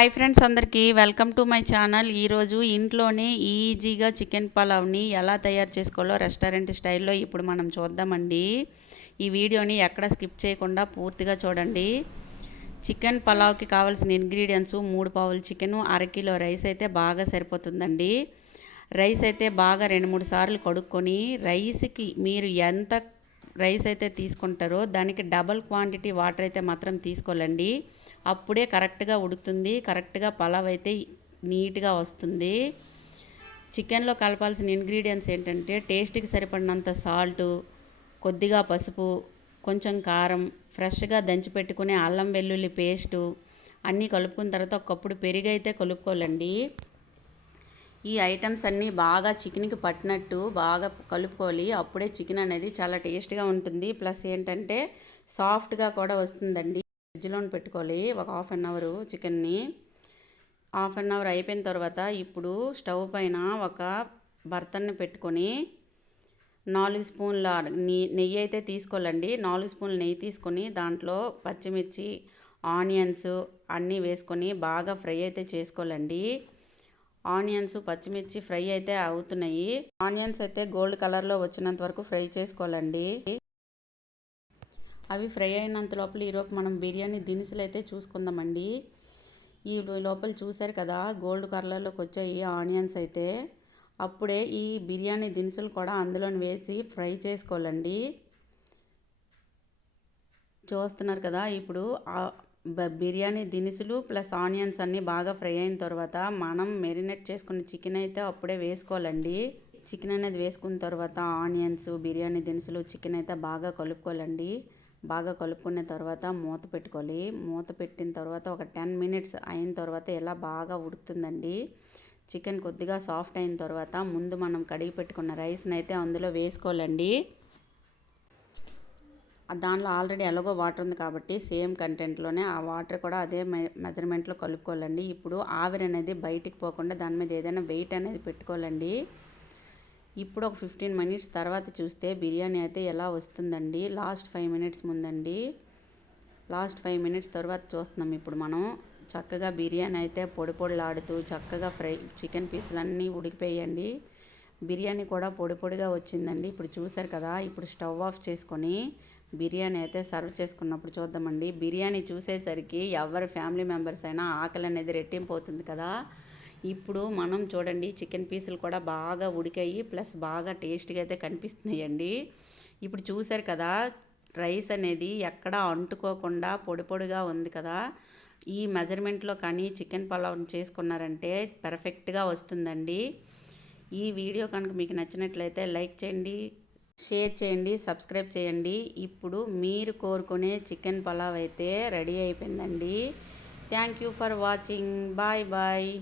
Hi friends, అందరికీ welcome to my channel. ఈరోజు ఇంట్లోనే ఈజీగా చికెన్ పలావ్ని ఎలా తయారు చేసుకోవాలో రెస్టారెంట్ స్టైల్లో ఇప్పుడు మనం చూద్దామండి. ఈ వీడియోని ఎక్కడ స్కిప్ చేయకుండా పూర్తిగా చూడండి. చికెన్ పలావ్కి కావాల్సిన ఇంగ్రీడియంట్స్ 3 పావులు చికెను, అరకిలో రైస్ అయితే బాగా సరిపోతుందండి. రైస్ అయితే బాగా 2-3 సార్లు కడుక్కొని, రైస్కి మీరు ఎంత రైస్ అయితే తీసుకుంటారో దానికి డబల్ క్వాంటిటీ వాటర్ అయితే మాత్రం తీసుకోవాలండి. అప్పుడే కరెక్ట్గా ఉడుకుతుంది, కరెక్ట్గా పలావ్ అయితే నీట్గా వస్తుంది. చికెన్లో కలపాల్సిన ఇంగ్రీడియంట్స్ ఏంటంటే టేస్ట్కి సరిపడినంత సాల్టు, కొద్దిగా పసుపు, కొంచెం కారం, ఫ్రెష్గా దంచి పెట్టుకునే అల్లం వెల్లుల్లి పేస్టు అన్నీ కలుపుకున్న తర్వాత ఒక కప్పుడు పెరుగు అయితే కలుపుకోవాలండి. ఈ ఐటమ్స్ అన్నీ బాగా చికెన్కి పట్టినట్టు బాగా కలుపుకోవాలి. అప్పుడే చికెన్ అనేది చాలా టేస్ట్గా ఉంటుంది. ప్లస్ ఏంటంటే సాఫ్ట్గా కూడా వస్తుందండి. ఫ్రిడ్జ్లో పెట్టుకోవాలి ఒక హాఫ్ అన్ అవర్ చికెన్ని. హాఫ్ అన్ అవర్ అయిపోయిన తర్వాత ఇప్పుడు స్టవ్ పైన ఒక బర్తన్ని పెట్టుకొని 4 స్పూన్ల నెయ్యి అయితే తీసుకోవాలండి. 4 స్పూన్ల నెయ్యి తీసుకొని దాంట్లో పచ్చిమిర్చి, ఆనియన్స్ అన్నీ వేసుకొని బాగా ఫ్రై అయితే చేసుకోవాలండి. ఆనియన్స్, పచ్చిమిర్చి ఫ్రై అయితే అవుతున్నాయి. ఆనియన్స్ అయితే గోల్డ్ కలర్లో వచ్చినంత వరకు ఫ్రై చేసుకోవాలండి. అవి ఫ్రై అయినంత లోపల ఈరోజు మనం బిర్యానీ దినుసులు అయితే చూసుకుందామండి. ఈ లోపల చూశారు కదా, గోల్డ్ కలర్లోకి వచ్చాయి ఆనియన్స్ అయితే. అప్పుడే ఈ బిర్యానీ దినుసులు కూడా అందులో వేసి ఫ్రై చేసుకోవాలండి. చూస్తున్నారు కదా, ఇప్పుడు బిర్యానీ దినుసులు ప్లస్ ఆనియన్స్ అన్నీ బాగా ఫ్రై అయిన తర్వాత మనం మెరినేట్ చేసుకున్న చికెన్ అయితే అప్పుడే వేసుకోవాలండి. చికెన్ అనేది వేసుకున్న తర్వాత ఆనియన్స్, బిర్యానీ దినుసులు, చికెన్ అయితే బాగా కలుపుకోవాలండి. బాగా కలుపుకున్న తర్వాత మూత పెట్టుకోవాలి. మూత పెట్టిన తర్వాత ఒక 10 మినిట్స్ అయిన తర్వాత ఇలా బాగా ఉడుకుతుందండి. చికెన్ కొద్దిగా సాఫ్ట్ అయిన తర్వాత ముందు మనం కడిగి పెట్టుకున్న రైస్ని అయితే అందులో వేసుకోవాలండి. దానిలో ఆల్రెడీ ఎలాగో వాటర్ ఉంది కాబట్టి సేమ్ కంటెంట్లోనే ఆ వాటర్ కూడా అదే మెజర్మెంట్లో కలుపుకోవాలండి. ఇప్పుడు ఆవిరి అనేది బయటికి పోకుండా దాని మీద ఏదైనా వెయిట్ అనేది పెట్టుకోవాలండి. ఇప్పుడు ఒక 15 మినిట్స్ తర్వాత చూస్తే బిర్యానీ అయితే ఎలా వస్తుందండి. లాస్ట్ 5 మినిట్స్ ముందండి. లాస్ట్ 5 మినిట్స్ తర్వాత చూస్తున్నాం. ఇప్పుడు మనం చక్కగా బిర్యానీ అయితే పొడి పొడిలాడుతూ చక్కగా ఫ్రై చికెన్ పీసులన్నీ ఉడికిపోయండి. బిర్యానీ కూడా పొడి పొడిగా వచ్చిందండి. ఇప్పుడు చూసారు కదా, ఇప్పుడు స్టవ్ ఆఫ్ చేసుకొని బిర్యానీ అయితే సర్వ్ చేసుకున్నప్పుడు చూద్దామండి. బిర్యానీ చూసేసరికి ఎవరి ఫ్యామిలీ మెంబర్స్ అయినా ఆకలి అనేది రెట్టింపు అవుతుంది కదా. ఇప్పుడు మనం చూడండి, చికెన్ పీసులు కూడా బాగా ఉడికాయి, ప్లస్ బాగా టేస్ట్గా అయితే కనిపిస్తున్నాయండి. ఇప్పుడు చూసారు కదా, రైస్ అనేది ఎక్కడా అంటుకోకుండా పొడి పొడిగా ఉంది కదా. ఈ మెజర్మెంట్లో కానీ చికెన్ పలావ్ చేసుకున్నారంటే పర్ఫెక్ట్గా వస్తుందండి. ఈ వీడియో కనుక మీకు నచ్చినట్లయితే లైక్ చేయండి, షేర్ చేయండి, సబ్స్క్రైబ్ చేయండి. ఇప్పుడు మీరు కోరుకునే చికెన్ పలావ్ అయితే రెడీ అయిపోయిందండి. Thank you for watching. Bye bye.